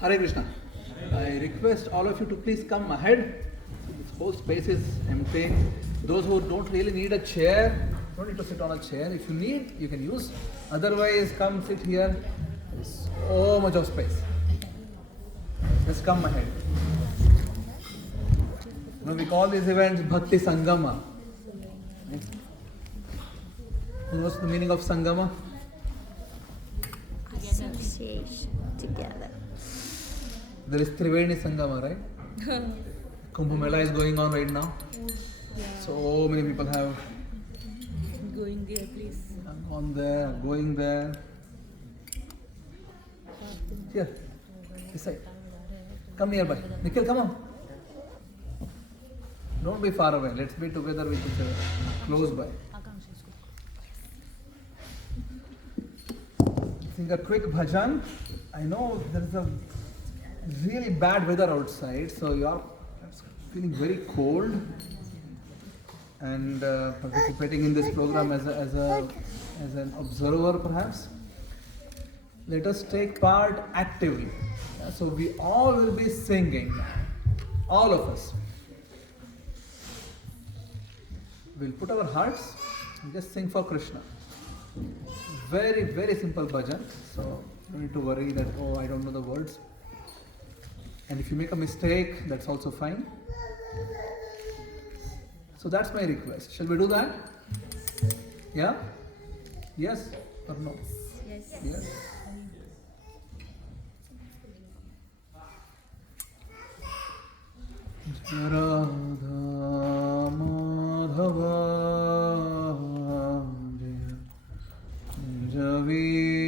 Hare Krishna. I request all of you to please come ahead. This whole space is empty. Those who don't really need a chair, don't need to sit on a chair. If you need, you can use. Otherwise, come sit here. There is so much of space. Just come ahead. We call these events Bhakti Sangama. Who knows the meaning of Sangama? Association together. There is Triveni Sangama, right? Kumbh Mela is going on right now. Yeah. So many people have Going there, please. gone there, going there. Here, this side. Come nearby. Nikhil, come on. Don't be far away. Let's be together with each other. Close by. Sing a quick bhajan. I know there is a really bad weather outside, so you are feeling very cold and participating in this program as an observer perhaps. Let us take part actively. So we all will be singing, all of us. We'll put our hearts and just sing for Krishna. Very, very simple bhajan, so you don't need to worry that, oh, I don't know the words. And if you make a mistake, that's also fine. So that's my request. Shall we do that? Yeah? Yes or no? Yes. Yes. Radha Madhava Javihari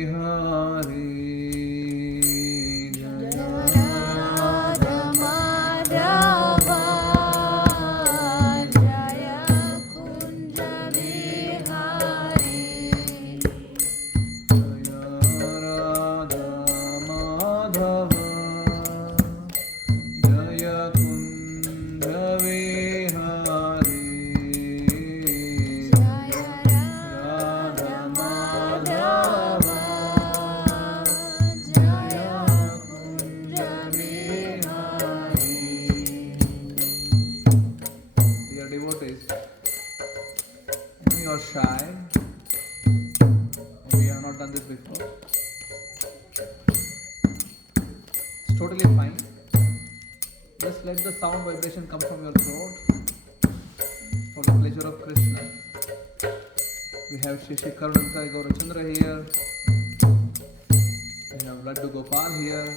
sound vibration come from your throat for the pleasure of Krishna. We have Shri Karnankai Gaurachandra here. We have Laddu Gopal here.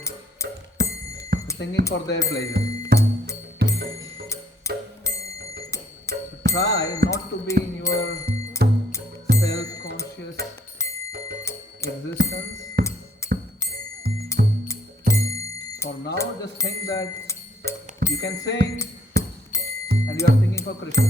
Singing for their pleasure. So try not to be in your self-conscious existence. For now, just think that you can sing and you are singing for Krishna.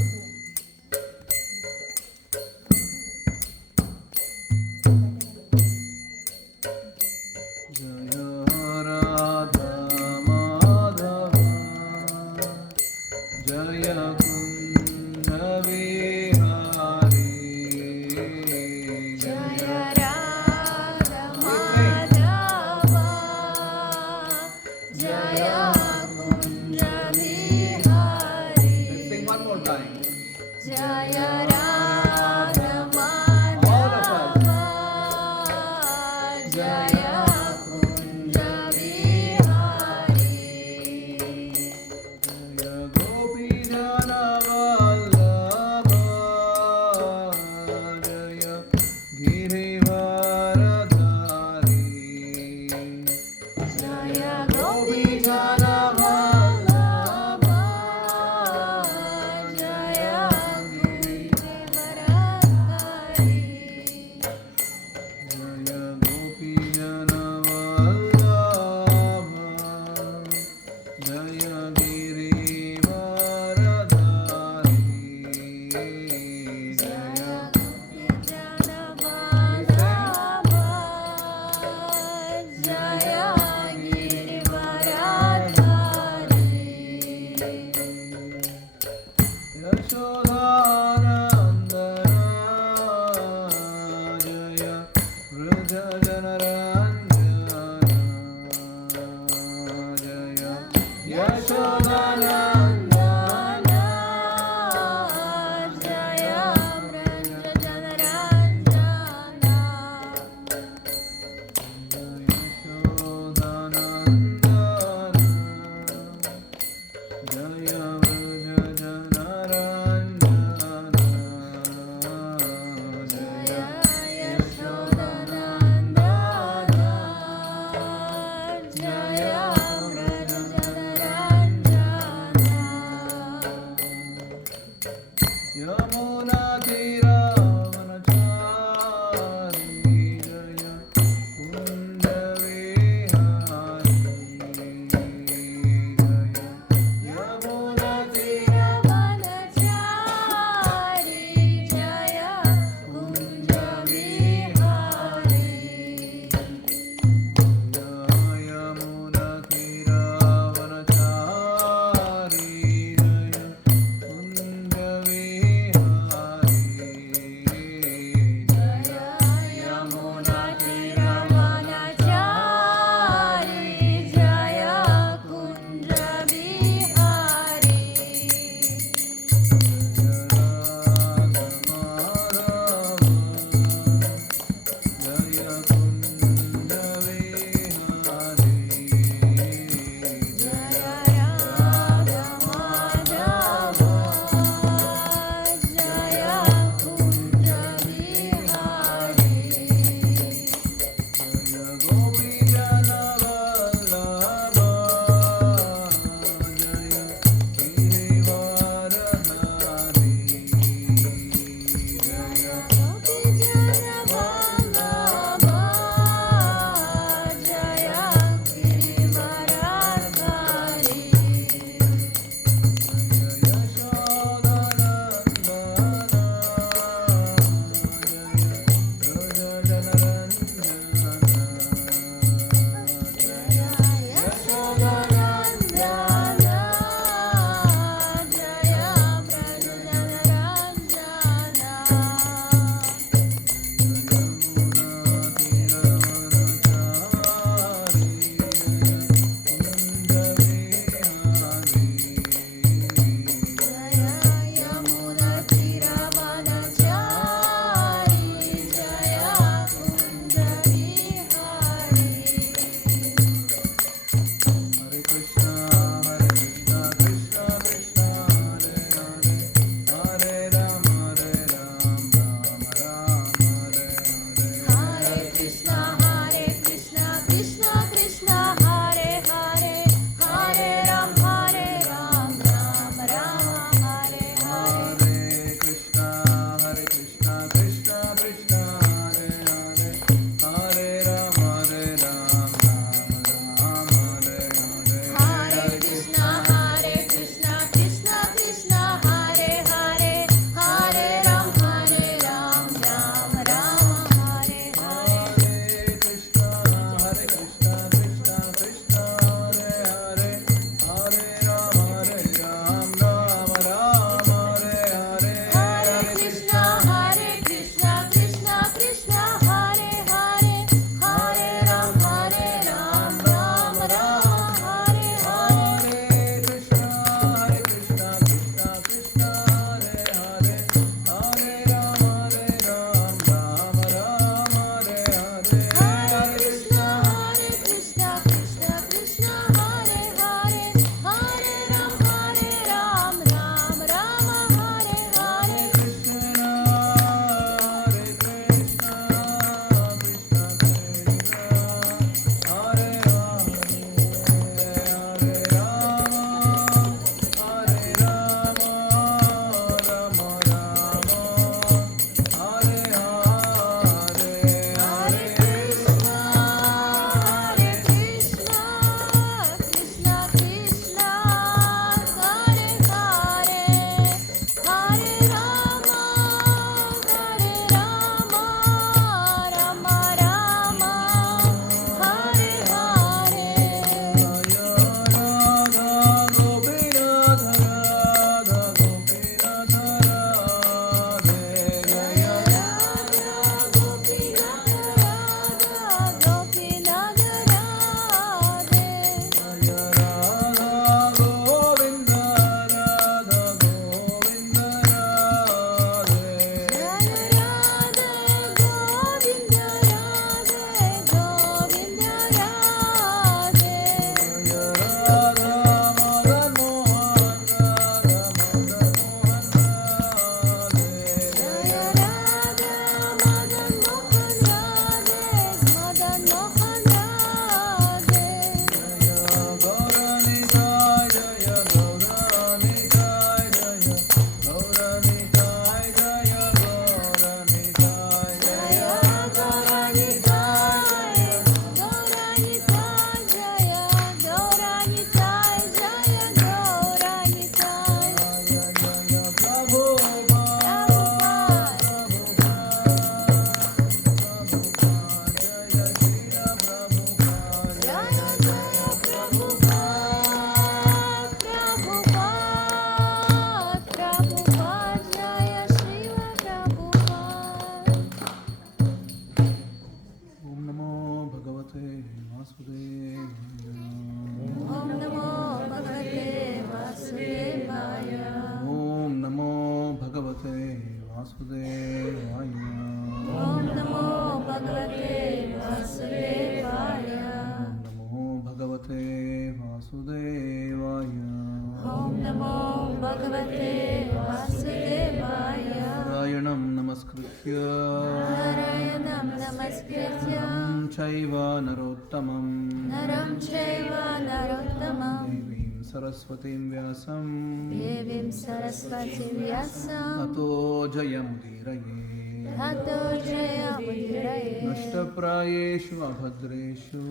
Namaskritya Chaiva Narottamam Naram Chaiva Narottamam Devim Saraswatim Vyasam Devim Saraswati Vyasam Tato Jayamudiraye Tato Jaya Mudiraye Nashtaprayeshu Abhadreshu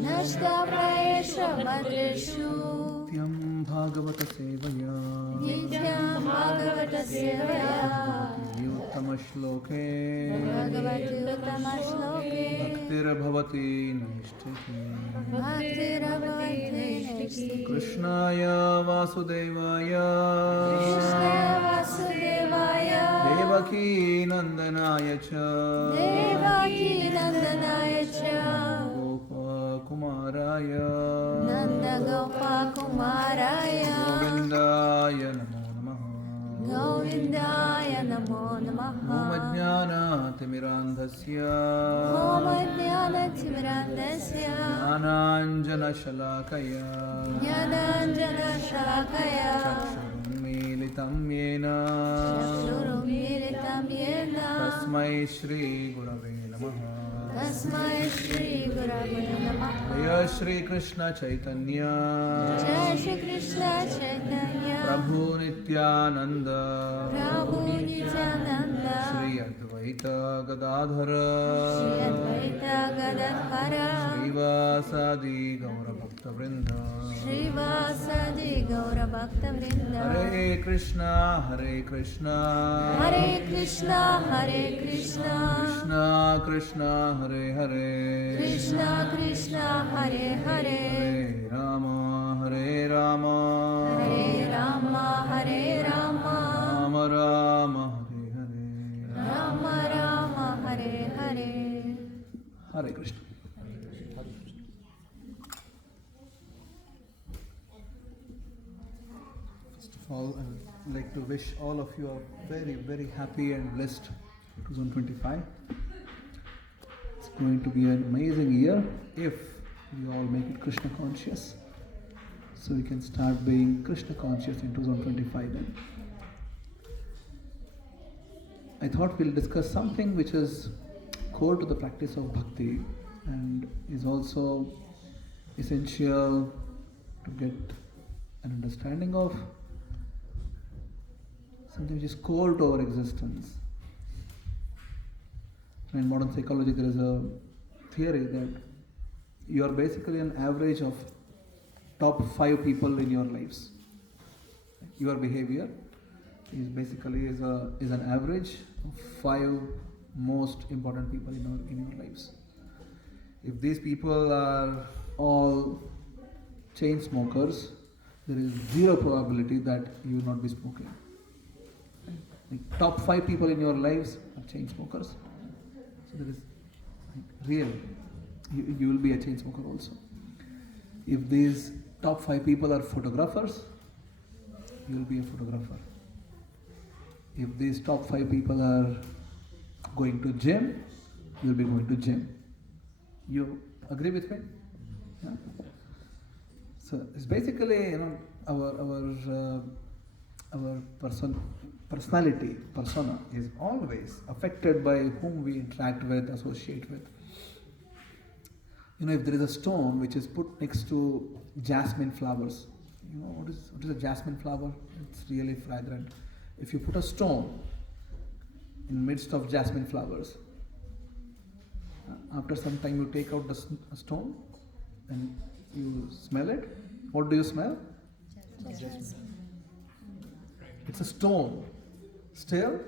Nashtaprayeshu Madreshu Nityam Bhagavata Sevaya Nityam Bhagavata Sevaya Uttama Shloke Bhagavati Uttama Shloke Bhaktir Bhavati Naishtiti Bhakti Rabhavati Nexti Krishnaya Vasudevaya Krishna Vasudevaya Devaki Nandanaya Cha Devaki Nandanaya Cha Gopa Kumaraya Nanda Gopa Kumaraya Govindaya Namo Namaha Govindaya Namo Namaha Omajnana Timirandhasya Om Jnana Timirandasya Jnananjana Shalakaya Jnananjana Shalakaya Militam Yena Chakshurum Militam Yena Tasmai Shri Gurave Namaha Tasmai Shri Gurave Namaha Jaya Shri Krishna Chaitanya Jai Shri Krishna Chaitanya Prabhu Nityananda Prabhu Nityananda Shri Advaita Gadadhara Shri Advaita Gadadhara Srivasadi Gaura Bhakta Vrinda Srivasadi Gaura Bhakta Vrinda Hare Krishna Hare Krishna Hare Krishna Hare Krishna Krishna Krishna Hare Hare Krishna Krishna Hare Hare Hare Rama Hare Rama Hare Rama Hare Rama Rama Rama Hare Hare Rama Rama Hare Hare Hare Krishna. First of all, I would like to wish all of you a very, very happy and blessed 2025. It's going to be an amazing year if we all make it Krishna conscious. So we can start being Krishna conscious in 2025 then. I thought we'll discuss something which is core to the practice of bhakti and is also essential to get an understanding of something which is core to our existence. In modern psychology, there is a theory that you are basically an average of top 5 people in your lives. Your behavior is basically is an average of 5 most important people in your lives. If these people are all chain smokers, there is zero probability that you will not be smoking. The top 5 people in your lives are chain smokers. So there is real, you will be a chain smoker also. If these top 5 people are photographers, you will be a photographer. If these top 5 people are going to gym, you will be going to gym. You agree with me? Yeah? So it's basically, our personality, persona is always affected by whom we interact with, associate with. If there is a stone which is put next to jasmine flowers, what is a jasmine flower? It's really fragrant. If you put a stone in the midst of jasmine flowers, after some time you take out the stone and you smell it. What do you smell? Jasmine. It's a stone. Still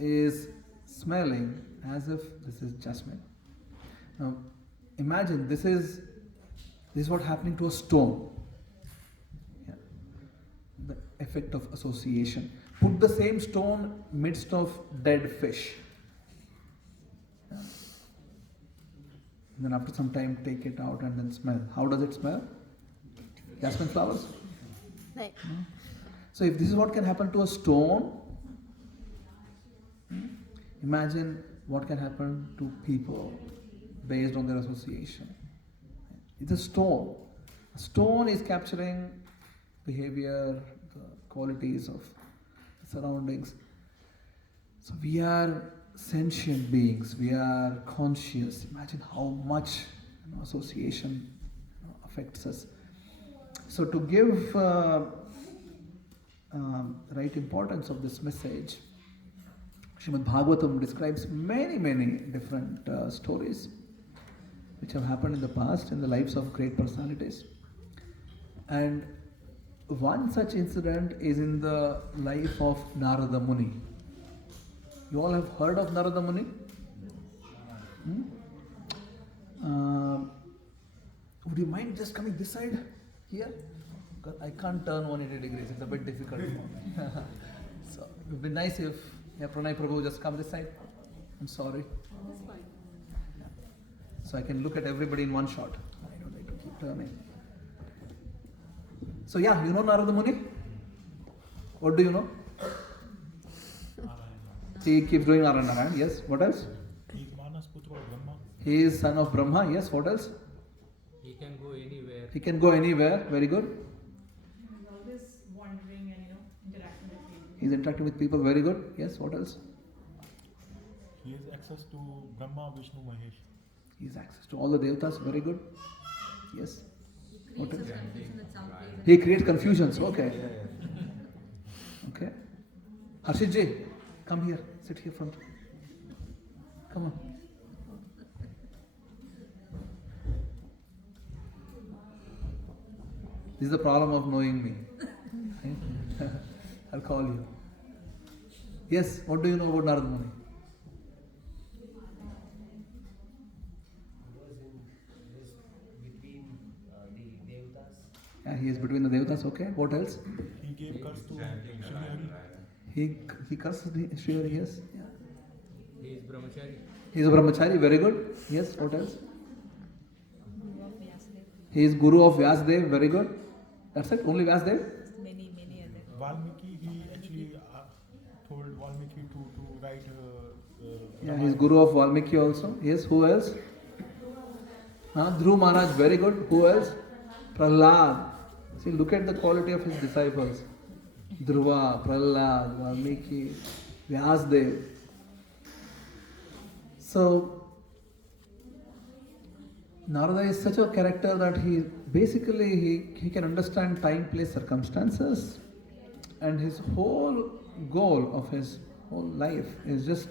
is smelling as if this is jasmine. Now imagine this is what happening to a stone. Yeah. The effect of association. Put the same stone midst of dead fish. Yeah. Then after some time take it out and then smell. How does it smell? Jasmine flowers? Right. So if this is what can happen to a stone, imagine what can happen to people based on their association. It's a stone. A stone is capturing behavior, the qualities of the surroundings. So we are sentient beings. We are conscious. Imagine how much association affects us. So to give right importance of this message, Srimad Bhagavatam describes many different stories which have happened in the past in the lives of great personalities. And one such incident is in the life of Narada Muni. You all have heard of Narada Muni? Would you mind just coming this side here? Because I can't turn 180 degrees, it's a bit difficult for me. So it would be nice if Pranay Prabhu just come this side. I'm sorry. That's fine. So I can look at everybody in one shot. I don't like to keep turning. So you know Narada Muni? What do you know? He keeps doing Narayana. Yes. What else? He is Manas Putra of Brahma. He is son of Brahma. Yes. What else? He can go anywhere. He can go anywhere. Very good. He's always wandering and interacting with people. He's interacting with people. Very good. Yes. What else? He has access to Brahma, Vishnu, Mahesh. He has access to all the devatas. Very good. Yes. What else? Chanting, He creates confusions. Okay. Okay. Harshit ji, come here. Sit here front. Come on. This is the problem of knowing me. I'll call you. Yes, what do you know about Narada Muni? He is between the devatas. Okay. What else? He gave curse to Srihari. He curses Srihari. Yes. Yeah. he is brahmachari. He is a brahmachari. Very good. Yes. What else? He is Guru of Vyasdev. Very good. That's it. Only Vyasdev. Many other. Valmiki, he actually told Valmiki to write. Yeah. He is Guru of Valmiki also. Yes. Who else? Dhruv Maharaj. Very good. Who else? Prahlad. See, look at the quality of his disciples. Dhruva, Prahlad, Valmiki, Vyasdev. So, Narada is such a character that he can understand time, place, circumstances, and his whole goal of his whole life is just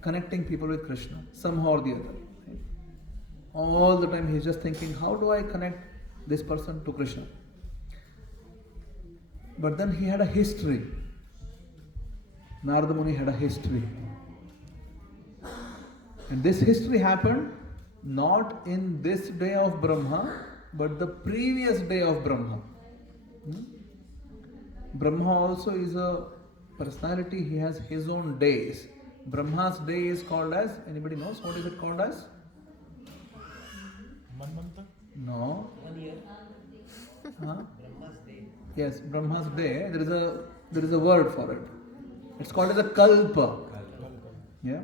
connecting people with Krishna, somehow or the other. Right? All the time he's just thinking, how do I connect this person to Krishna? But then he had a history. Narada Muni had a history. And this history happened not in this day of Brahma, but the previous day of Brahma. Brahma also is a personality, he has his own days. Brahma's day is called as, anybody knows what is it called as? Manvanta? No. 1 year. Brahma's day. Yes, Brahma's day. There is a word for it. It's called as a kalpa. Yeah.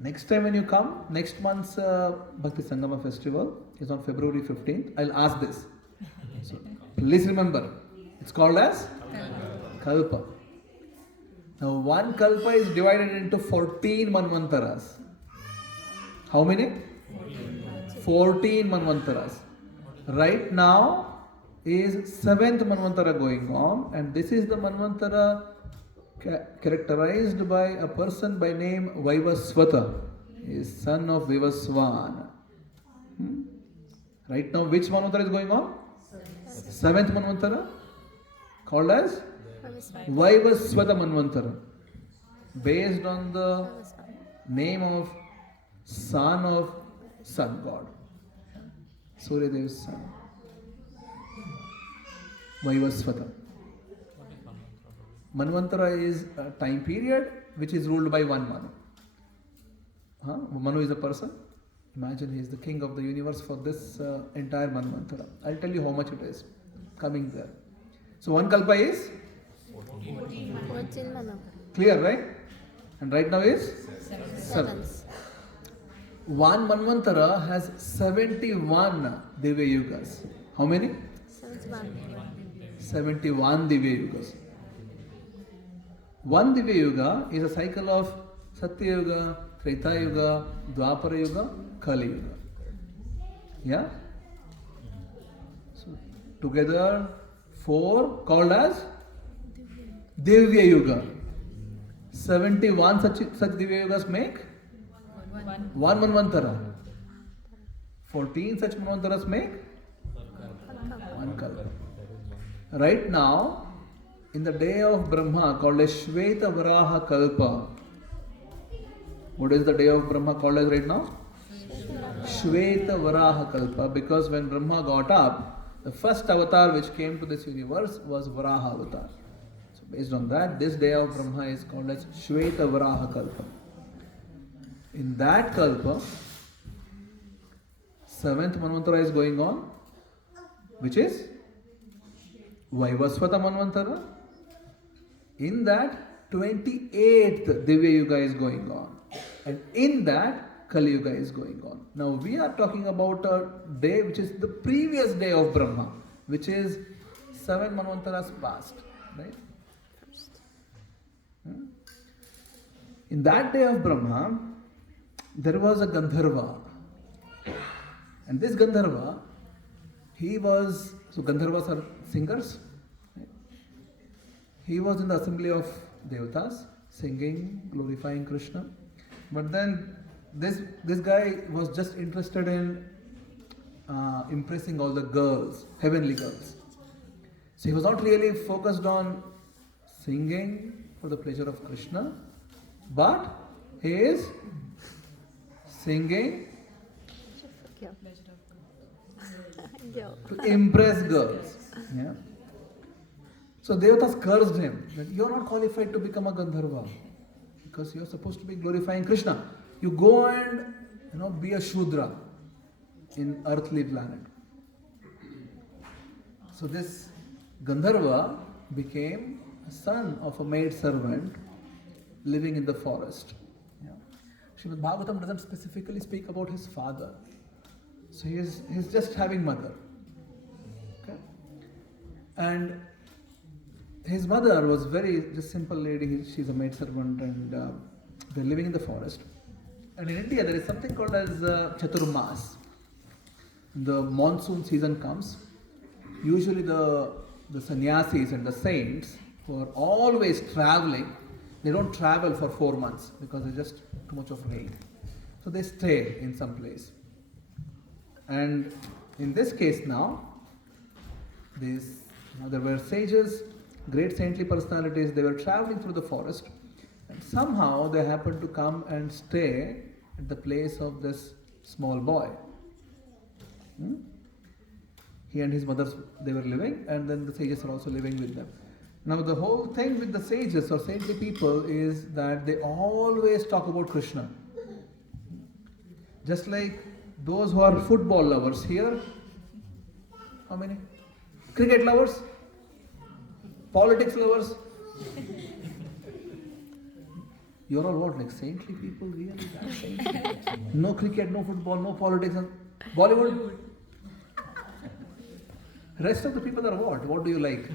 Next time when you come, next month's Bhakti Sangama festival is on February 15th. I'll ask this. So please remember, it's called as kalpa. Now one kalpa is divided into 14 manvantaras. How many? 14 manvantaras. Right now is 7th manvantara going on, and this is the manvantara characterized by a person by name Vaivasvata. He is son of Vivasvana. Right now which manvantara is going on? 7th manvantara, called as Vaivasvata manvantara, based on the name of son of sun god, Suryadev's son, Vaivasvata. Manvantara is a time period which is ruled by one Manu. Manu is a person. Imagine he is the king of the universe for this entire Manvantara. I'll tell you how much it is coming there. So one kalpa is 14 Manu. clear, right? And right now is 7. One Manvantara has 71 Divya Yugas. How many? 71 Divya Yugas. One Divya Yuga is a cycle of Satya Yuga, Treta Yuga, Dwapara Yuga, Kali Yuga. Yeah? So, together, 4 called as Divya Yuga. 71 such Divya Yugas make one Manvantara. 14 such Manvantaras make one Kalpa. Right now, in the day of Brahma called as Shveta Varaha Kalpa. What is the day of Brahma called as right now? Shveta Varaha Kalpa, because when Brahma got up, the first avatar which came to this universe was Varaha avatar. So based on that, this day of Brahma is called as Shveta Varaha Kalpa. In that Kalpa, 7th Manvantara is going on, which is Vaivasvata Manvantara. In that, 28th Divya Yuga is going on. And in that, Kali Yuga is going on. Now we are talking about a day which is the previous day of Brahma, which is 7 Manvantaras past. Right? In that day of Brahma, there was a Gandharva. And this Gandharva, so Gandharvas are singers. He was in the assembly of Devatas, singing, glorifying Krishna. But then this guy was just interested in impressing all the girls, heavenly girls. So he was not really focused on singing for the pleasure of Krishna, but he is singing to impress girls. Yeah. So Devatas cursed him that you are not qualified to become a Gandharva because you are supposed to be glorifying Krishna. You go and be a Shudra in earthly planet. So this Gandharva became a son of a maid servant living in the forest. Yeah. Srimad Bhagavatam doesn't specifically speak about his father. So he's just having mother. Okay? And his mother was just simple lady. She's a maid servant and they're living in the forest. And in India there is something called as Chaturmas. The monsoon season comes. Usually the sannyasis and the saints who are always traveling, they don't travel for 4 months because there's just too much of rain. So they stay in some place. And in this case now, there were sages, great saintly personalities, they were traveling through the forest and somehow they happened to come and stay at the place of this small boy. He and his mother, they were living, and then the sages are also living with them. Now the whole thing with the sages or saintly people is that they always talk about Krishna. Just like those who are football lovers here, how many? Cricket lovers? Politics lovers? You're all what, like saintly people, really? That saintly? No cricket, no football, no politics. Bollywood? Rest of the people are what? What do you like?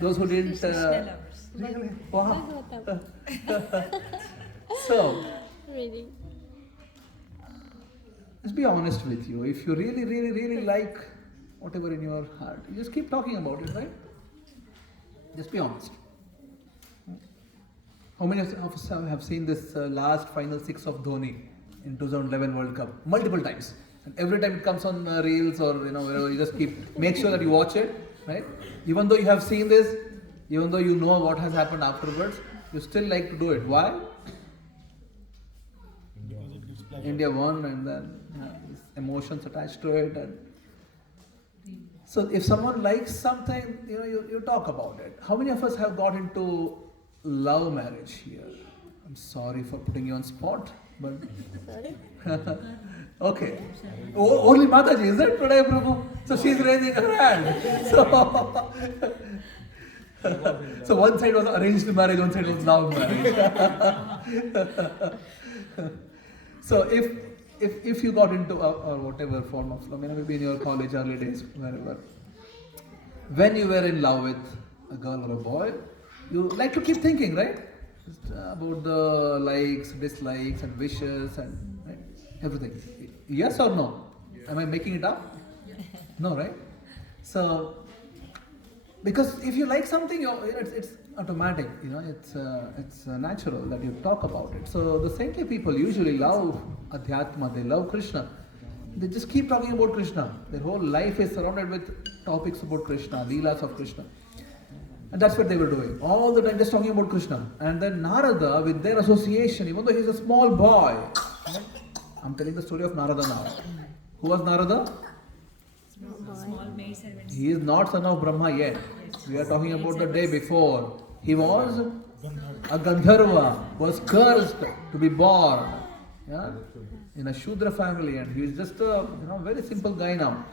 Those who didn't... Krishna lovers. Really? Wow. So, Really? let's be honest with you. If you really, really, really like whatever in your heart, you just keep talking about it, right? Just be honest. How many of us have seen this last final 6 of Dhoni in 2011 World Cup? Multiple times. And every time it comes on reels or wherever, you just make sure that you watch it, right? Even though you have seen this, even though you know what has happened afterwards, you still like to do it. Why? Because it gives pleasure. India won, and then these emotions attached to it. And so if someone likes something, you talk about it. How many of us have got into love marriage here? I'm sorry for putting you on spot, but Sorry? okay. Only Mataji, is it today, Prabhu? So she's raising her hand. So one side was arranged marriage, one side was love marriage. So if you got into or whatever form of love, maybe in your college early days, wherever, when you were in love with a girl or a boy, you like to keep thinking, right? Just about the likes, dislikes, and wishes, and right, everything. Yes or no? Am I making it up? No, right? So, because if you like something, it's automatic. It's natural that you talk about it. So the saintly people usually love Adhyatma. They love Krishna. They just keep talking about Krishna. Their whole life is surrounded with topics about Krishna, Leelas of Krishna. And that's what they were doing. All the time just talking about Krishna. And then Narada, with their association, even though he's a small boy, right? I'm telling the story of Narada now. Who was Narada? Small maid servants. He is not son of Brahma yet. We are talking about the day before. He was a Gandharva, was cursed to be born, yeah, in a Shudra family, and he is just a very simple guy now.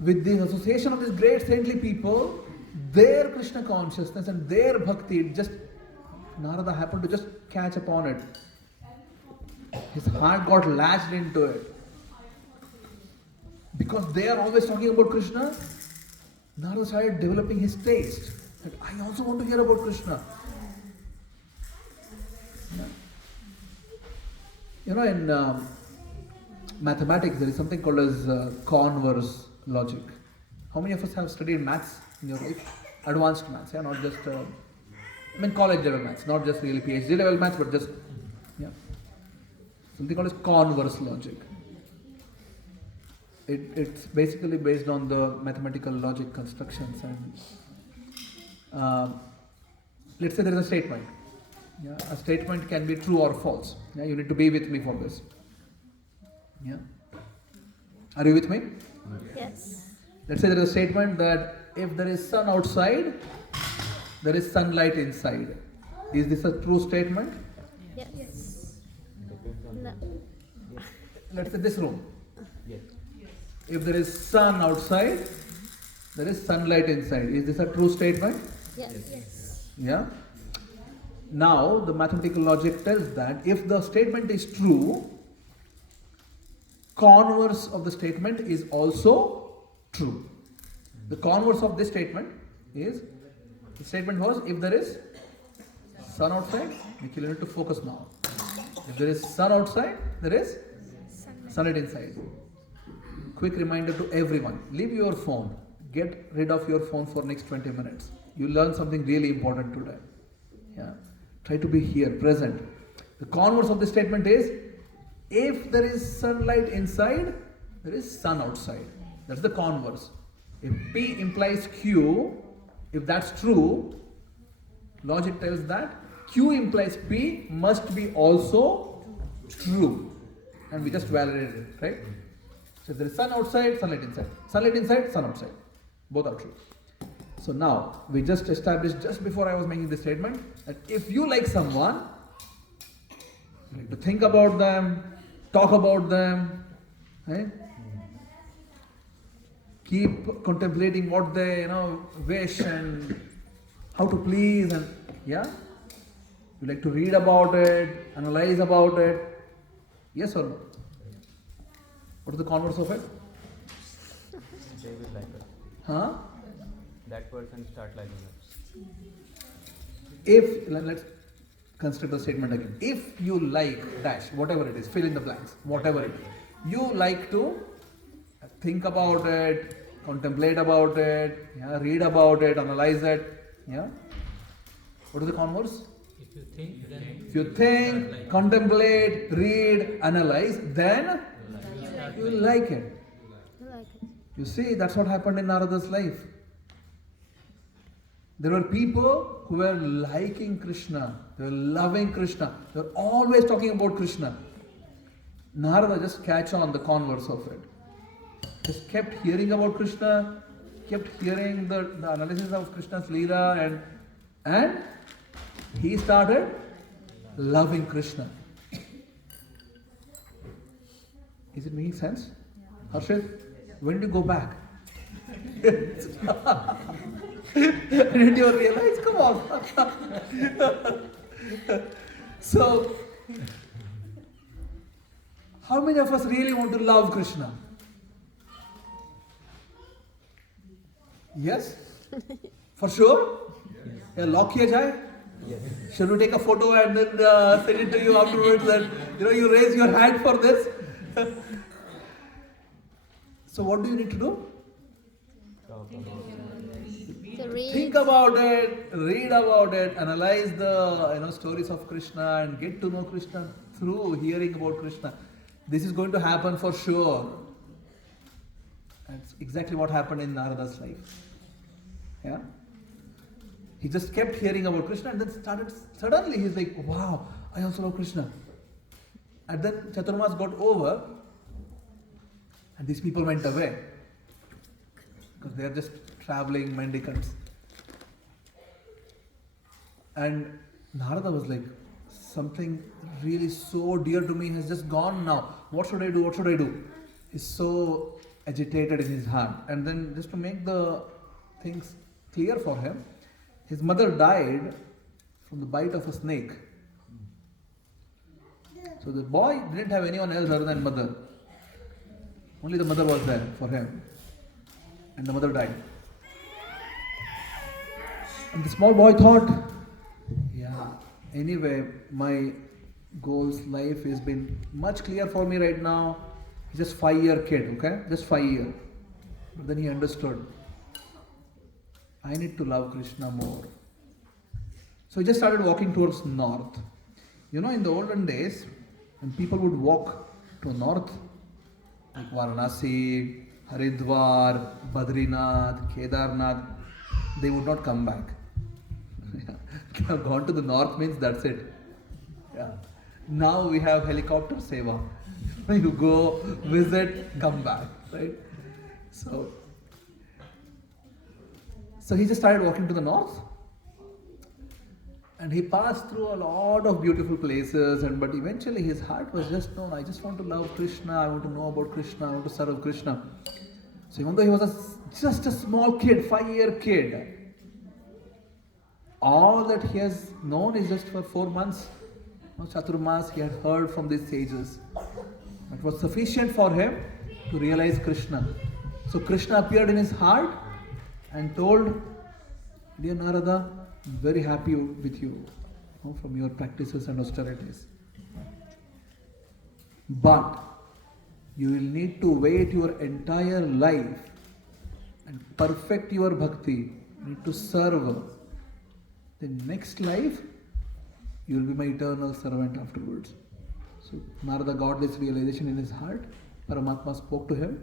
With the association of these great saintly people, their Krishna consciousness and their bhakti, Narada happened to just catch upon it. His heart got latched into it. Because they are always talking about Krishna, Narada started developing his taste. That I also want to hear about Krishna. In mathematics, there is something called as converse logic. How many of us have studied maths in your life? Advanced maths, not just, college level maths, not just really PhD level maths, but just, something called as converse logic. It's basically based on the mathematical logic constructions, and let's say there is a statement. Yeah, a statement can be true or false. Yeah, you need to be with me for this. Yeah, are you with me? Yes. Let's say there is a statement that if there is sun outside, there is sunlight inside. Is this a true statement? Yes. No. Let's say this room. Yes. If there is sun outside, there is sunlight inside. Is this a true statement? Yes. Yeah. Now, the mathematical logic tells that if the statement is true, converse of the statement is also true. The converse of this statement is, the statement was, if there is sun outside, Nikhil, you need to focus now. If there is sun outside, there is sunlight inside. Quick reminder to everyone, leave your phone. Get rid of your phone for next 20 minutes. You learn something really important today. Yeah. Try to be here, present. The converse of the statement is, if there is sunlight inside, there is sun outside. That's the converse. If P implies Q, if that's true, logic tells that Q implies P must be also true. And we just validated it, right? So if there is sun outside, sunlight inside. Sunlight inside, sun outside. Both are true. So now, we just established, just before I was making this statement, that if you like someone, you need to think about them, talk about them, right? Keep contemplating what they, wish and how to please, and you like to read about it, analyze about it. Yes or no? What is the converse of it? They will like it. Huh? That person start liking it. If, let's consider the statement again. If you like dash, whatever it is, fill in the blanks, whatever it is. You like to think about it, contemplate about it, read about it, analyze it. Yeah? What is the converse? If you think, then If you think, contemplate, read, analyze, then you will like it. I like it. You see, that's what happened in Narada's life. There were people who were liking Krishna, they were loving Krishna, they were always talking about Krishna. Narada just catch on the converse of it. Just kept hearing about Krishna, kept hearing the analysis of Krishna's Leela, and he started loving Krishna. Is it making sense? Harshit, when did you go back? Did you realize? Come on. So, how many of us really want to love Krishna? Yes? For sure? Yeah, lock किया जाए? Yes. Shall we take a photo and then send it to you afterwards that you raise your hand for this? So what do you need to do? To read. Think about it, read about it, analyze the stories of Krishna and get to know Krishna through hearing about Krishna. This is going to happen for sure. That's exactly what happened in Narada's life. Yeah? He just kept hearing about Krishna and then suddenly he's like, wow, I also love Krishna. And then Chaturmas got over and these people went away. Because they are just traveling mendicants. And Narada was like, something really so dear to me has just gone now. What should I do? What should I do? He's so agitated in his heart. And then just to make the things clear for him, his mother died from the bite of a snake. So the boy didn't have anyone else other than mother. Only the mother was there for him. And the mother died. And the small boy thought, anyway, my goals, life has been much clear for me right now. He's just 5-year kid, okay? Just 5 years. But then he understood, I need to love Krishna more. So he just started walking towards north. In the olden days, when people would walk to north, like Varanasi, Haridwar, Badrinath, Kedarnath, they would not come back. Gone to the north means that's it. Yeah. Now we have helicopter seva. You go, visit, come back, right? So he just started walking to the north. And he passed through a lot of beautiful places, but eventually his heart was just, no, I just want to love Krishna, I want to know about Krishna, I want to serve Krishna. So even though he was just a small kid, 5-year kid, all that he has known is just for 4 months. Chaturmas, he had heard from these sages. It was sufficient for him to realize Krishna. So Krishna appeared in his heart and told, dear Narada, I'm very happy with you from your practices and austerities. But you will need to wait your entire life and perfect your bhakti. You need to serve. The next life, you will be my eternal servant afterwards. So Narada got this realization in his heart. Paramatma spoke to him.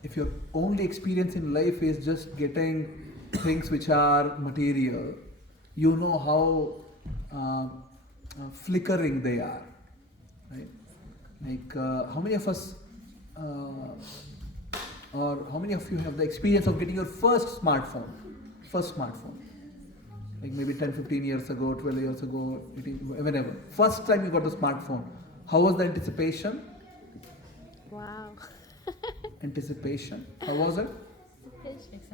If your only experience in life is just getting things which are material, you know how flickering they are, right? Like how many of us or how many of you have the experience of getting your first smartphone? Like maybe 10, 15 years ago, 12 years ago, whenever. First time you got the smartphone. How was the anticipation? Wow. Anticipation. How was it?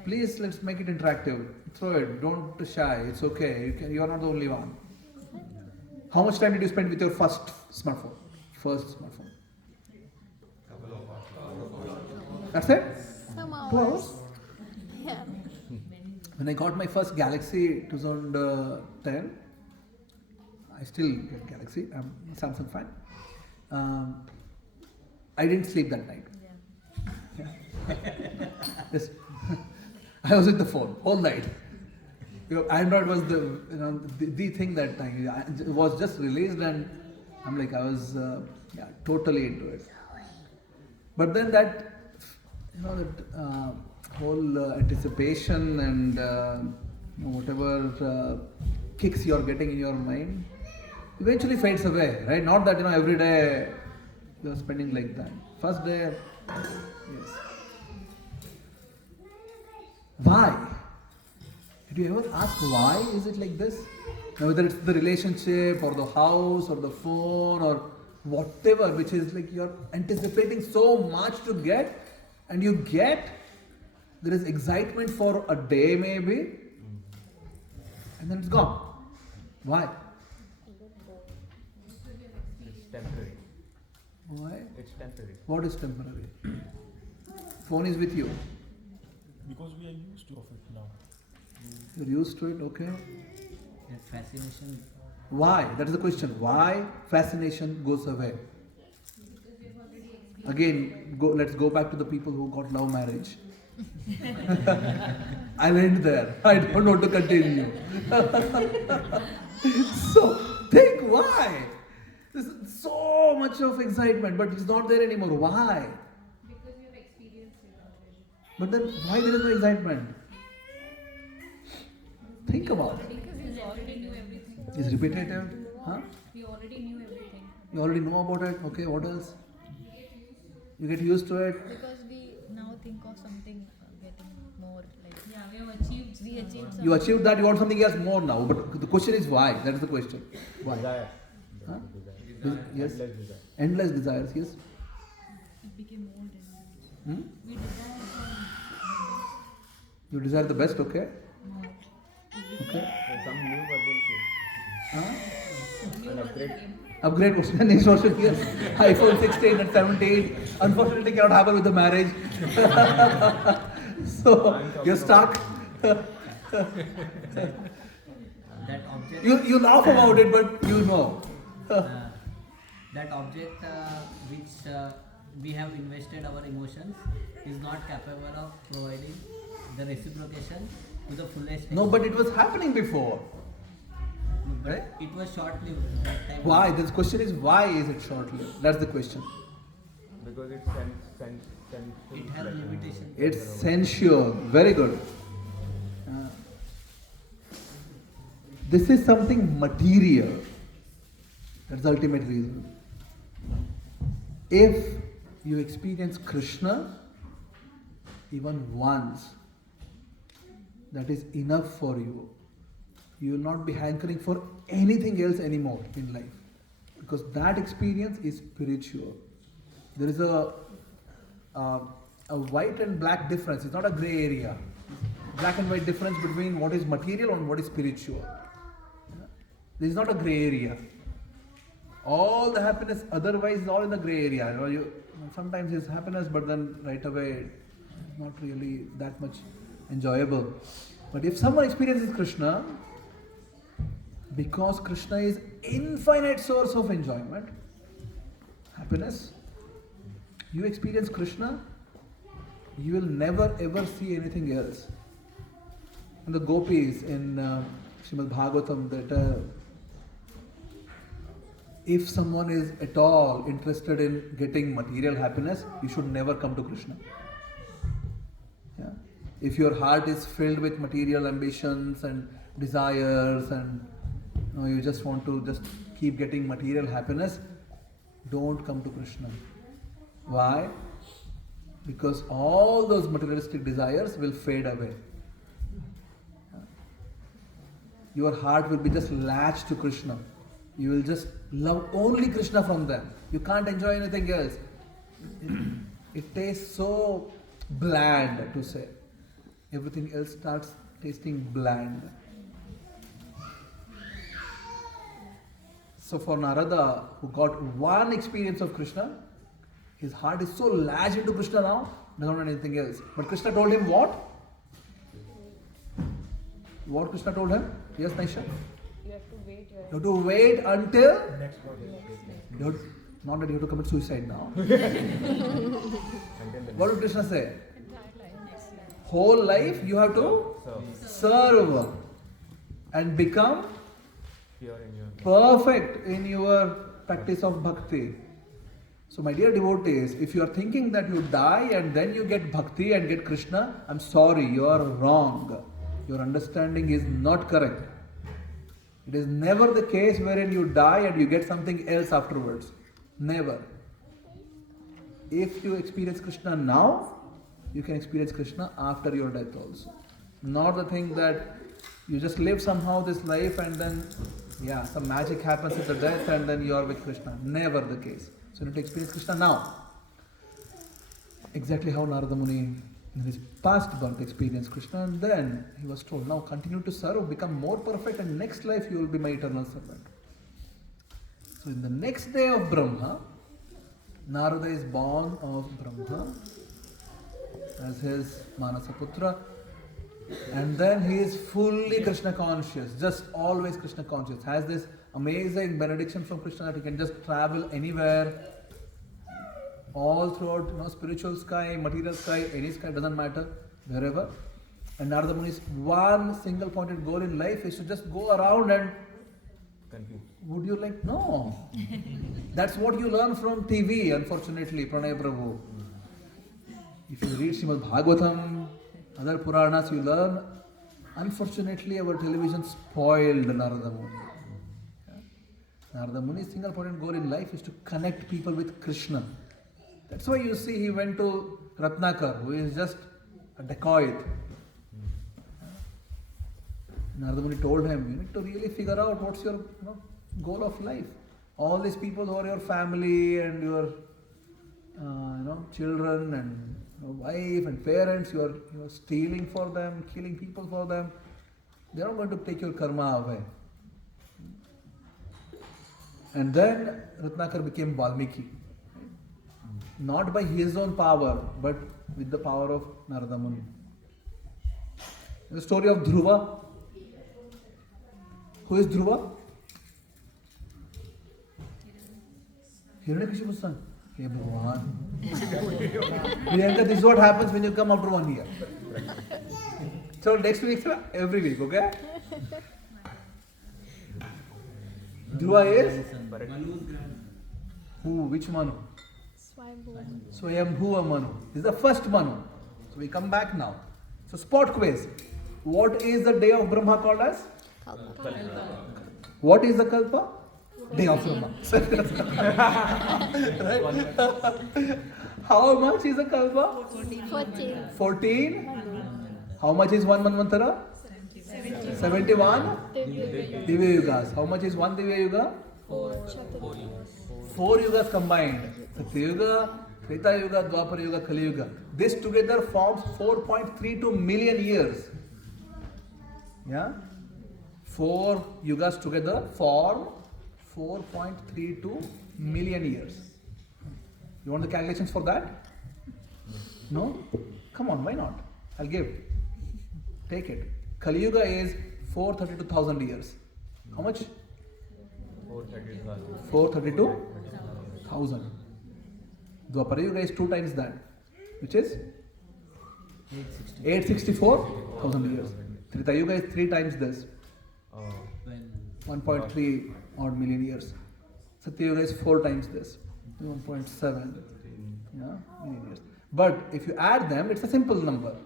Please, let's make it interactive. Throw it. Don't be shy. It's okay. You are not the only one. How much time did you spend with your first smartphone? That's it? Some 2 hours. hours? Yeah. When I got my first Galaxy 2010, I still get Galaxy. Samsung fan. I didn't sleep that night. Yeah. Yes. I was with the phone all night. Android was the thing that time. It was just released, and I'm like, I was totally into it. But then that whole anticipation and whatever kicks you're getting in your mind eventually fades away, right? Not that every day you're spending like that. First day, yes. Why? Did you ever ask why is it like this? Now, whether it's the relationship or the house or the phone or whatever, which is like you're anticipating so much to get, and you get, there is excitement for a day maybe, and then it's gone. Why? It's temporary. Why? It's temporary. What is temporary? Phone is with you. because we are used to of it now. You're used to it, okay? That fascination. Why? That is the question. Why fascination goes away? Again, let's go back to the people who got love marriage. I'll end there. I don't want to continue. So, think why? There's so much of excitement, but it's not there anymore. Why? Because you have experienced it already. But then, why there is no excitement? Think about it. Because we already knew everything. It's repetitive. Huh? We already knew everything. You already know about it. Okay, what else? You get used to it. Because we now think of something getting more like Yeah, we have achieved. we achieved something. You achieved that, you want something else more now. But the question is why? That is the question. Why? Desire. Huh? Desire. Yes. Endless desire. Endless desires, yes. It became more than Hmm? we desire You desire the best, okay? more. Okay. Some new version came. Huh? An upgrade. Upgrade version, next version, yes. iPhone 16 and 17. Unfortunately, cannot happen with the marriage. So, you're stuck. That object. You laugh about it, but you know. That object which we have invested our emotions is not capable of providing the reciprocation to the fullest. No, but it was happening before. Right? It was short-lived that time. Why? The question is why is it short-lived? That's the question. Because it's It has limitation. It's sensual. Very good. This is something material. That's the ultimate reason. If you experience Krishna even once, that is enough for you. You will not be hankering for anything else anymore in life. Because that experience is spiritual. There is a white and black difference. It's not a grey area. Black and white difference between what is material and what is spiritual. There is not a grey area. All the happiness otherwise is all in the grey area. Sometimes it's happiness, but then right away it's not really that much enjoyable. But if someone experiences Krishna, because Krishna is infinite source of enjoyment, happiness, you experience Krishna, you will never ever see anything else. And the gopis in Srimad Bhagavatam, that if someone is at all interested in getting material happiness, you should never come to Krishna. Yeah? If your heart is filled with material ambitions and desires and you just want to just keep getting material happiness, don't come to Krishna. Why? Because all those materialistic desires will fade away. Your heart will be just latched to Krishna. You will just love only Krishna from them. You can't enjoy anything else. It tastes so bland to say. Everything else starts tasting bland. So for Narada, who got one experience of Krishna, his heart is so latched into Krishna now, doesn't want anything else. But Krishna told him what? What Krishna told him? Yes, Naisha? You have to wait your You have to wait until... Next one. Not that you have to commit suicide now. until the What did Krishna say? next year. Whole life you have to serve and become pure in your perfect in your practice of bhakti. So my dear devotees, if you are thinking that you die and then you get bhakti and get Krishna, I'm sorry, you are wrong. Your understanding is not correct. It is never the case wherein you die and you get something else afterwards. Never. If you experience Krishna now, you can experience Krishna after your death also. Not the thing that you just live somehow this life and then, some magic happens at the death and then you are with Krishna. Never the case. So you need to experience Krishna now. Exactly how Narada Muni in his past birth experienced Krishna, and then he was told, now continue to serve, become more perfect, and next life you will be my eternal servant. So in the next day of Brahma, Narada is born of Brahma, as his Manasaputra. And then he is fully Krishna conscious, just always Krishna conscious. Has this amazing benediction from Krishna that he can just travel anywhere, all throughout, spiritual sky, material sky, any sky, doesn't matter, wherever. And Narada Muni's one single pointed goal in life is to just go around and Confused. would you like? No. That's what you learn from TV, unfortunately, Pranay Prabhu. If you read Srimad Bhagavatam, other Puranas, you learn. Unfortunately, our television spoiled Narada Muni. Narada Muni's single point goal in life is to connect people with Krishna. That's why you see he went to Ratnakar, who is just a dacoit. Narada Muni told him, you need to really figure out what's your goal of life. All these people who are your family and your children and wife and parents, you are stealing for them, killing people for them. They are not going to take your karma away. And then Ratnakar became Valmiki. Not by his own power, but with the power of Narada Muni. The story of Dhruva. Who is Dhruva? Hiranyakashipu's son. Hey Bhagavan. Priyanka, this is what happens when you come after 1 year. So next week, every week, okay? Dhruva is? Who? Which Manu? Swayambhuva Manu. This is the first Manu. So we come back now. So spot quiz. What is the day of Brahma called as? What is the Kalpa? Day of Brahma. Right? How much is a Kalpa? 14. 14. How much is one Manvantara? 71. Divya Yugas. How much is one Divya Yuga? 4 Yugas combined. Satya Yuga, Treta Yuga, Dwapara Yuga, Kali Yuga. This together forms 4.32 million years. Yeah? 4 Yugas together form 4.32 million years. You want the calculations for that? No? Come on, why not? I'll give. Take it. Kali Yuga is 432,000 years. How much? 432,000. 432,000. Dwapara Yuga is 2 times that, which is 864,000 years. Treta Yuga is 3 times this, 1.3 odd million years. Satya Yuga is 4 times this, 1.7 million years. But if you add them, it's a simple number.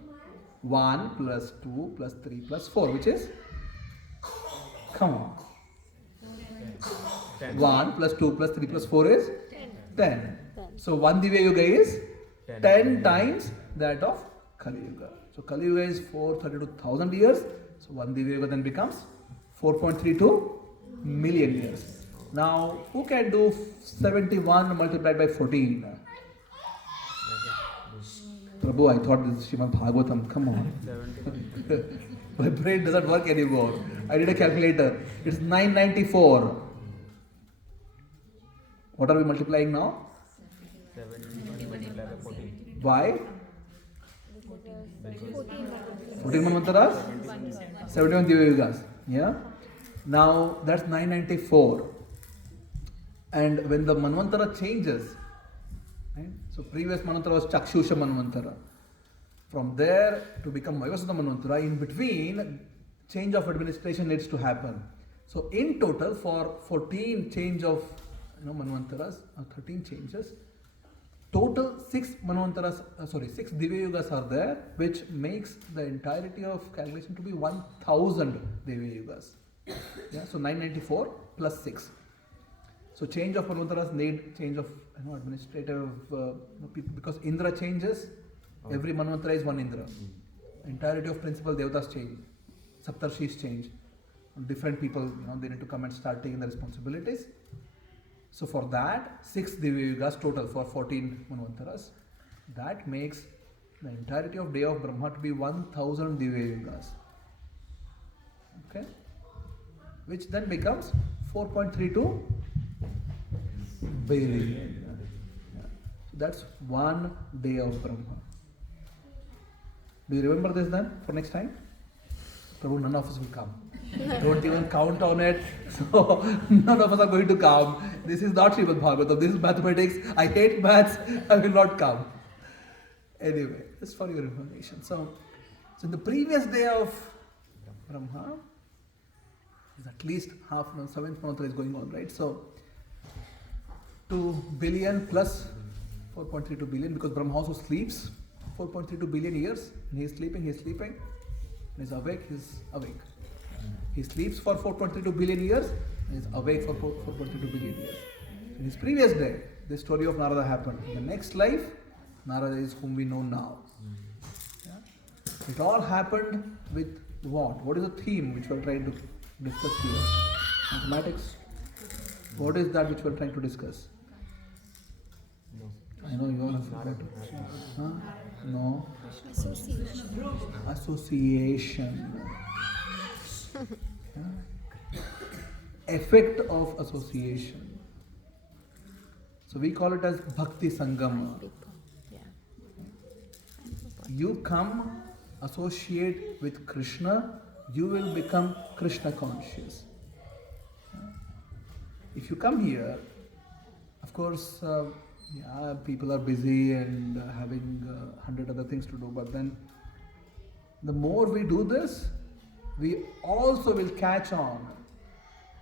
1 plus 2 plus 3 plus 4, which is? Come on. 1 plus 2 plus 3 plus 4 is? 10. So 1 Divya Yuga is 10 times that of Kali Yuga. So Kali Yuga is 432,000 years. So 1 Divya Yuga then becomes 4.32 million years. Now, who can do 71 multiplied by 14? Prabhu, I thought this is Srimad Bhagavatam. Come on. My brain doesn't work anymore. I did a calculator. It's 994. What are we multiplying now? 7 multiplied by 14. Why? 14 Manvantaras? 71 Divya Yugas. Yeah? Now that's 994. And when the Manvantara changes, right? So previous Manvantara was Chakshusha Manvantara. From there to become Vaivasudha Manvantara, in between, change of administration needs to happen. So in total, for 14 change of Manvantaras, 13 changes, total 6 Manvantaras, 6 Divya Yugas are there, which makes the entirety of calculation to be 1000 Divya Yugas. Yeah, so 994 plus 6. So change of Manvantaras need change of administrative people, because Indra changes. Every Manvantara is one Indra. Entirety of principal Devatas change. Saptarshis change. Different people, they need to come and start taking the responsibilities. So for that, 6 Divya Yugas total for 14 Manvantaras. That makes the entirety of day of Brahma to be 1000 Divya Yugas. Okay? Which then becomes 4.32 billion. So that's one day of Brahma. Do you remember this then for next time? Prabhu, none of us will come. Don't even count on it. So none of us are going to come. This is not Srimad Bhagavatam. This is mathematics. I hate maths. I will not come. Anyway, just for your information. So in the previous day of Brahma, is at least half, seventh mantra is going on, right? So 2 billion plus 4.32 billion, because Brahma also sleeps 4.32 billion years, and he is sleeping, and he's awake, He sleeps for 4.32 billion years, and is awake for 4.32 billion years. In his previous day, the story of Narada happened. In the next life, Narada is whom we know now. Yeah? It all happened with what? What is the theme which we are trying to discuss here? Mathematics? What is that which we are trying to discuss? I know you all have forgotten. Huh? No. Association. Yeah? Effect of association. So we call it as Bhakti Sangama. Yeah. You come, associate with Krishna, you will become Krishna conscious. If you come here, of course, people are busy and having 100 other things to do, but then the more we do this, we also will catch on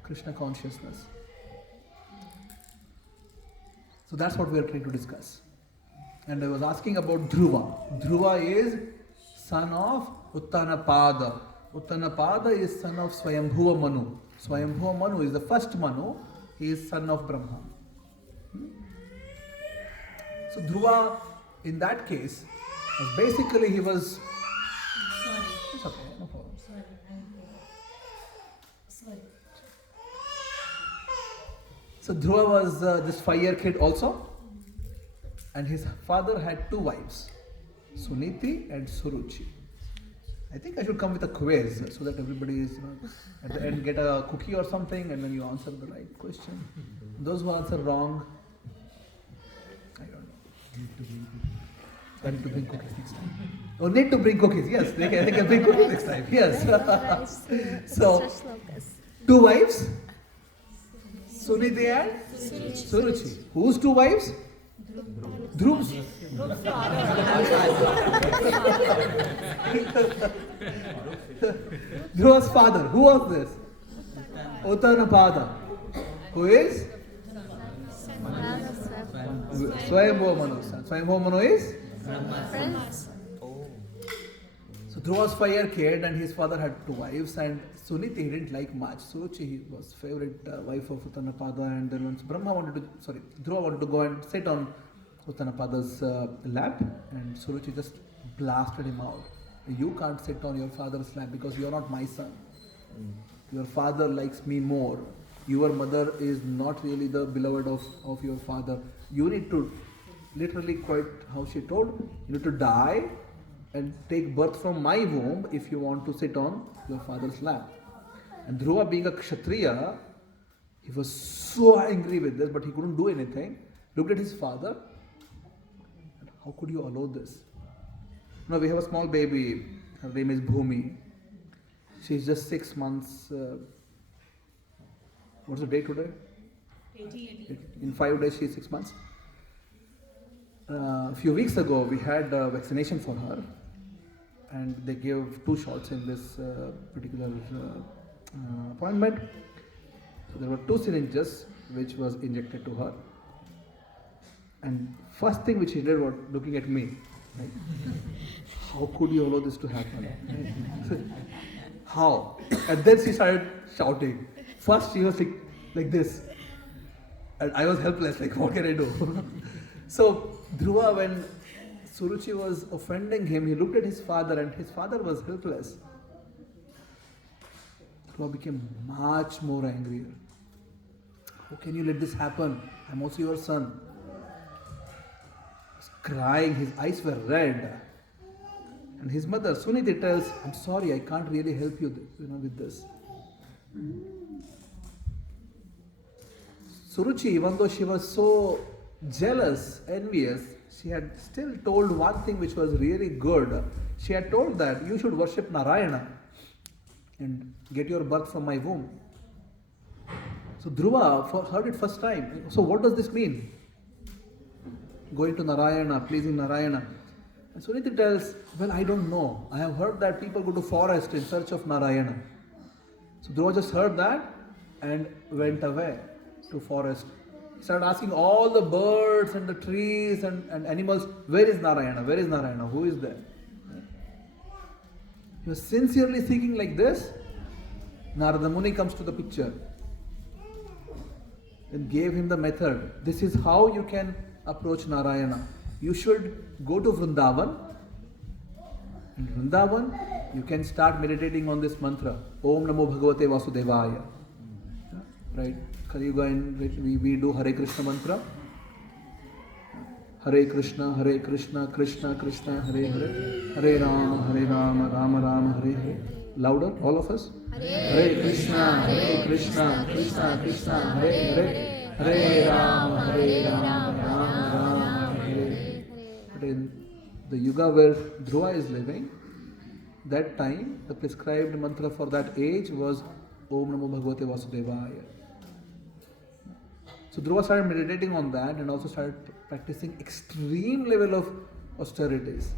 Krishna consciousness. So that's what we are trying to discuss. And I was asking about Dhruva. Dhruva is son of Uttanapada. Uttanapada is son of Swayambhuva Manu. Swayambhuva Manu is the first Manu. He is son of Brahma. So Dhruva, in that case, basically he was... Sorry. It's okay, no problem. Sorry. So Dhruva was this 5-year kid also. And his father had 2 wives, Suniti and Suruchi. I think I should come with a quiz so that everybody is, at the end get a cookie or something and then you answer the right question. Those who answer wrong, I don't know. I need to bring cookies next time. Oh, need to bring cookies, yes. They can bring cookies next time, yes. So, 2 wives, Suniti and Suruchi. Whose 2 wives? Dhruv's. Dhruva's father. Who was this? Uttanapada. Who is? Swayambhuva Manu. Swayambhuva Manu is? Friends. So Dhruva's 5-year kid and his father had 2 wives, and Suniti he didn't like much. Suruchi he was favorite wife of Uttanapada, and then once Dhruva wanted to go and sit on Uttanapada's lap, and Suruchi just blasted him out. You can't sit on your father's lap because you are not my son. Your father likes me more. Your mother is not really the beloved of your father. You need to, literally quite how she told, you need to die and take birth from my womb if you want to sit on your father's lap. And Dhruva, being a Kshatriya, he was so angry with this, but he couldn't do anything. Looked at his father. How could you allow this? Now we have a small baby. Her name is Bhumi. She's just 6 months. What's the date today? 18. In 5 days, she's 6 months. A few weeks ago, we had a vaccination for her, and they gave 2 shots in this particular appointment. So there were 2 syringes which was injected to her. And first thing which he did was looking at me. Right? How could you allow this to happen? How? And then she started shouting. First she was like this. And I was helpless, like what can I do? So Dhruva, when Suruchi was offending him, he looked at his father and his father was helpless. Dhruva became much more angrier. How can you let this happen? I'm also your son. Crying, his eyes were red, and his mother Suniti tells, "I'm sorry, I can't really help you, with this." Suruchi, even though she was so jealous, envious, she had still told one thing which was really good. she had told that you should worship Narayana and get your birth from my womb. So Dhruva heard it first time. So what does this mean? Going to Narayana, pleasing Narayana. And Suniti tells, well, I don't know. I have heard that people go to forest in search of Narayana. So Dhruva just heard that and went away to forest. He started asking all the birds and the trees and animals, where is Narayana? Where is Narayana? Who is there? He was sincerely seeking like this. Narada Muni comes to the picture and gave him the method. This is how you can approach Narayana. You should go to Vrindavan. In Vrindavan, you can start meditating on this mantra. Om Namo Bhagavate Vasudevaya. Right? Kali Yuga, we do Hare Krishna mantra. Hare Krishna, Krishna Krishna, Hare Hare. Hare Rama, Rama Rama, Hare Hare. Louder, all of us. Hare Krishna, Krishna Krishna, Hare Hare. Hare Rama, Rama Rama, Hare Hare. But in the Yuga where Dhruva is living, that time the prescribed mantra for that age was Om Namo Bhagavate Vasudevaya. So Dhruva started meditating on that and also started practicing extreme level of austerities.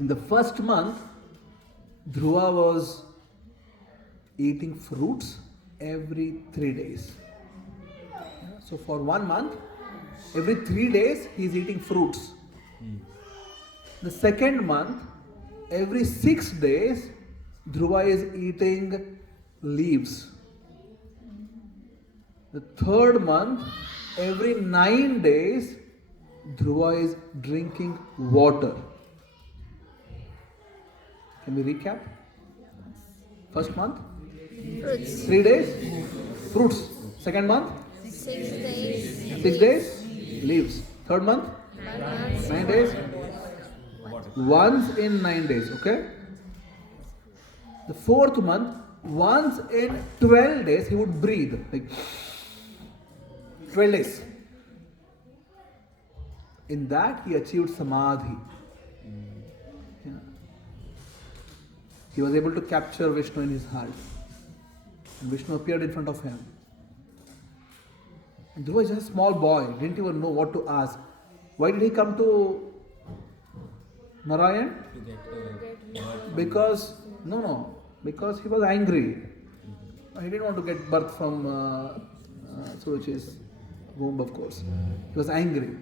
In the first month, Dhruva was eating fruits every 3 days. So for 1 month, every 3 days he is eating fruits. The second month, every 6 days, Dhruva is eating leaves. The third month, every 9 days, Dhruva is drinking water. Can we recap? First month? Fruits. 3 days? Fruits. Second month? 6 days. 6 days? Leaves. Third month? 9 days? Once in 9 days, okay? The fourth month, once in 12 days, he would breathe. Like 12 days. In that, he achieved samadhi. Yeah. He was able to capture Vishnu in his heart. And Vishnu appeared in front of him. And Dhruva is just a small boy, didn't even know what to ask. Why did he come to Narayan? Because he was angry. He didn't want to get birth from Suruchi's womb, of course. He was angry.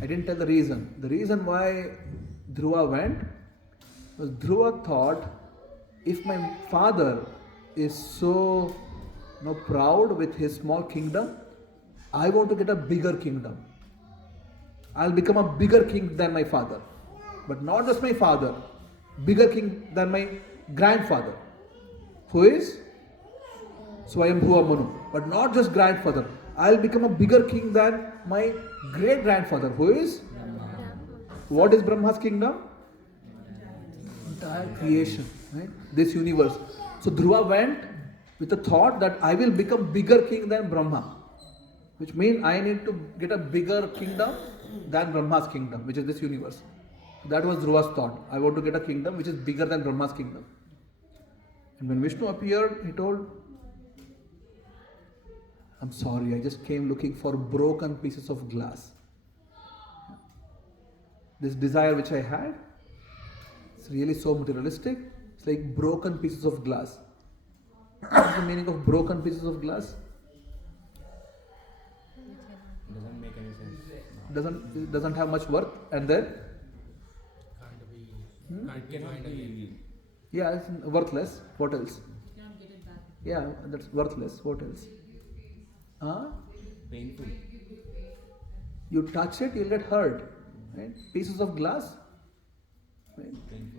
I didn't tell the reason. The reason why Dhruva went was Dhruva thought, if my father is so proud with his small kingdom, I want to get a bigger kingdom. I'll become a bigger king than my father. But not just my father, bigger king than my grandfather, who is Swayambhuva Manu. But not just grandfather, I'll become a bigger king than my great grandfather, who is? What is Brahma's kingdom? Entire creation, right? This universe. So Dhruva went with the thought that I will become bigger king than Brahma, which means I need to get a bigger kingdom than Brahma's kingdom, which is this universe. That was Dhruva's thought. I want to get a kingdom which is bigger than Brahma's kingdom. And when Vishnu appeared, he told, I'm sorry, I just came looking for broken pieces of glass. This desire which I had, it's really so materialistic. It's like broken pieces of glass. What's the meaning of broken pieces of glass? Doesn't make any sense. Doesn't have much worth, and then It cannot be. yeah, it's worthless. What else? You cannot get it back. Yeah, that's worthless. What else? Painful. You touch it, you'll get hurt. Right? Pieces of glass. Right?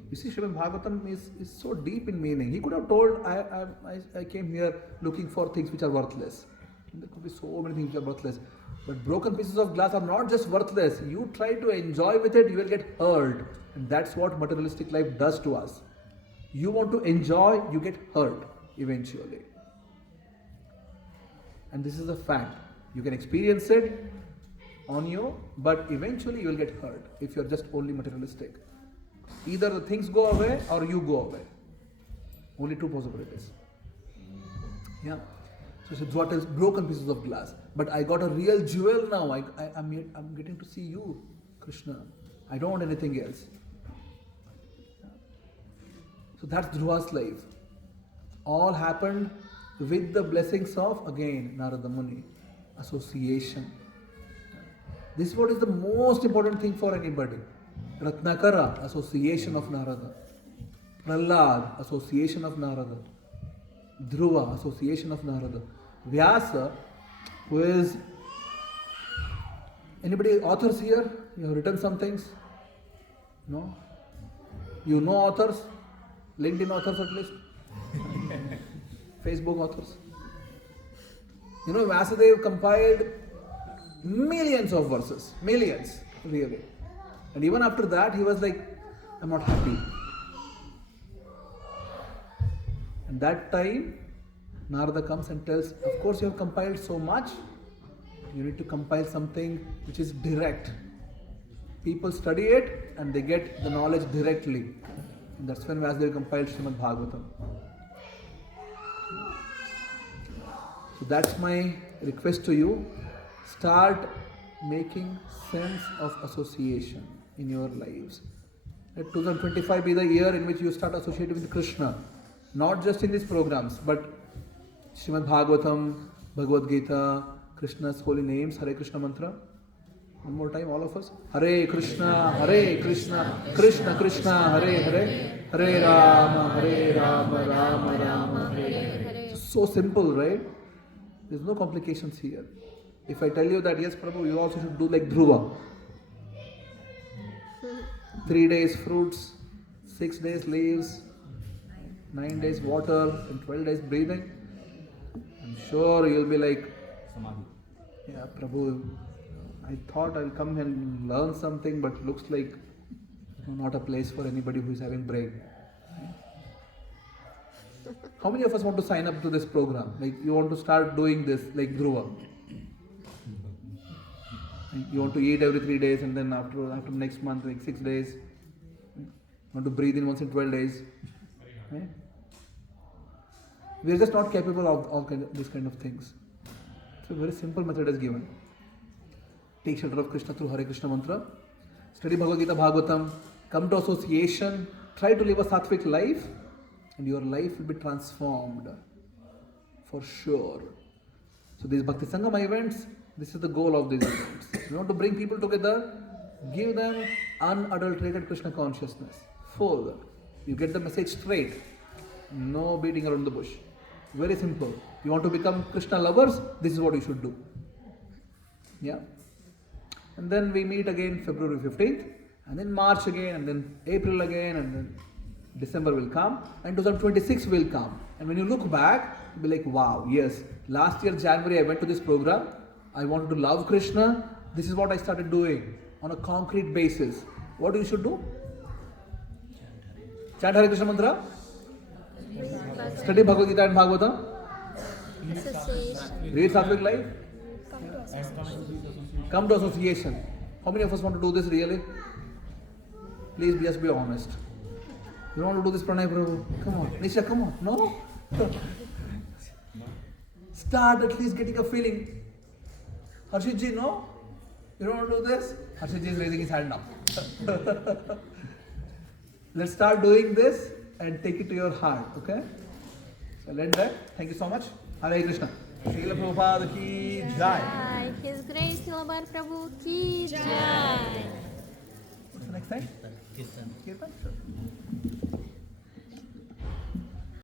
You see, Srimad Bhagavatam is so deep in meaning. He could have told, I came here looking for things which are worthless. There could be so many things which are worthless. But broken pieces of glass are not just worthless. You try to enjoy with it, you will get hurt. And that's what materialistic life does to us. You want to enjoy, you get hurt eventually. And this is a fact. You can experience it on you, but eventually you will get hurt if you're just only materialistic. Either the things go away or you go away. Only two possibilities. Yeah. So it's what is broken pieces of glass. But I got a real jewel now. I'm getting to see you, Krishna. I don't want anything else. So that's Dhruva's life. All happened with the blessings of, again, Narada Muni. Association. This is what is the most important thing for anybody. Ratnakara, association of Narada. Prahlad, association of Narada. Dhruva, association of Narada. Vyasa, who is... Anybody authors here? You have written some things? No? You know authors? LinkedIn authors at least? Facebook authors? You know, Vyasadeva compiled millions of verses. Millions, really. And even after that, he was like, I'm not happy. And that time, Narada comes and tells, of course you have compiled so much, you need to compile something which is direct. People study it and they get the knowledge directly. And that's when Vyasadeva compiled Srimad Bhagavatam. So that's my request to you. Start making sense of association in your lives. Let 2025 be the year in which you start associating with Krishna. Not just in these programs, but Srimad Bhagavatam, Bhagavad Gita, Krishna's holy names, Hare Krishna mantra. One more time, all of us. Hare Krishna, Krishna Krishna, Hare Hare, Hare Rama, Rama Rama, Hare Hare. So simple, right? There's no complications here. If I tell you that, yes, Prabhu, you also should do like Dhruva. 3 days fruits, 6 days leaves, 9 days water, and 12 days breathing. I'm sure you'll be like, Samadhi. yeah, Prabhu, I thought I'll come and learn something, but looks like not a place for anybody who is having brain. How many of us want to sign up to this program? Like, you want to start doing this like Dhruva? You want to eat every 3 days, and then after next month, like 6 days, you want to breathe in once in 12 days. Right? We are just not capable of all these kind of things. So a very simple method is given. Take shelter of Krishna through Hare Krishna mantra. Study Bhagavad Gita, Bhagavatam. Come to association. Try to live a sattvic life, and your life will be transformed. For sure. So these Bhakti Sangama events, this is the goal of these events. You want to bring people together, give them unadulterated Krishna consciousness. Full. You get the message straight. No beating around the bush. Very simple. You want to become Krishna lovers, this is what you should do. Yeah. And then we meet again February 15th, and then March again, and then April again, and then December will come, and 2026 will come. And when you look back, you'll be like, wow, yes, last year January I went to this program, I wanted to love Krishna, this is what I started doing on a concrete basis. What you should do? Chant Hare Krishna mantra, study Bhagavad Gita and Bhagavatam, Association. read Sattvic life, Come to association. come to association. How many of us want to do this really? Please just be honest. You don't want to do this pranay, Prabhu? Come on. Nisha, come on. No? Start at least getting a feeling. Harshit ji, no? You don't want to do this? Harshit ji is raising his hand now. Let's start doing this and take it to your heart, okay? So I'll end there. Thank you so much. Hare Krishna. Srila Prabhupada ki jai. Jai. His Grace Nilabar Prabhu ki jai. What's the next time?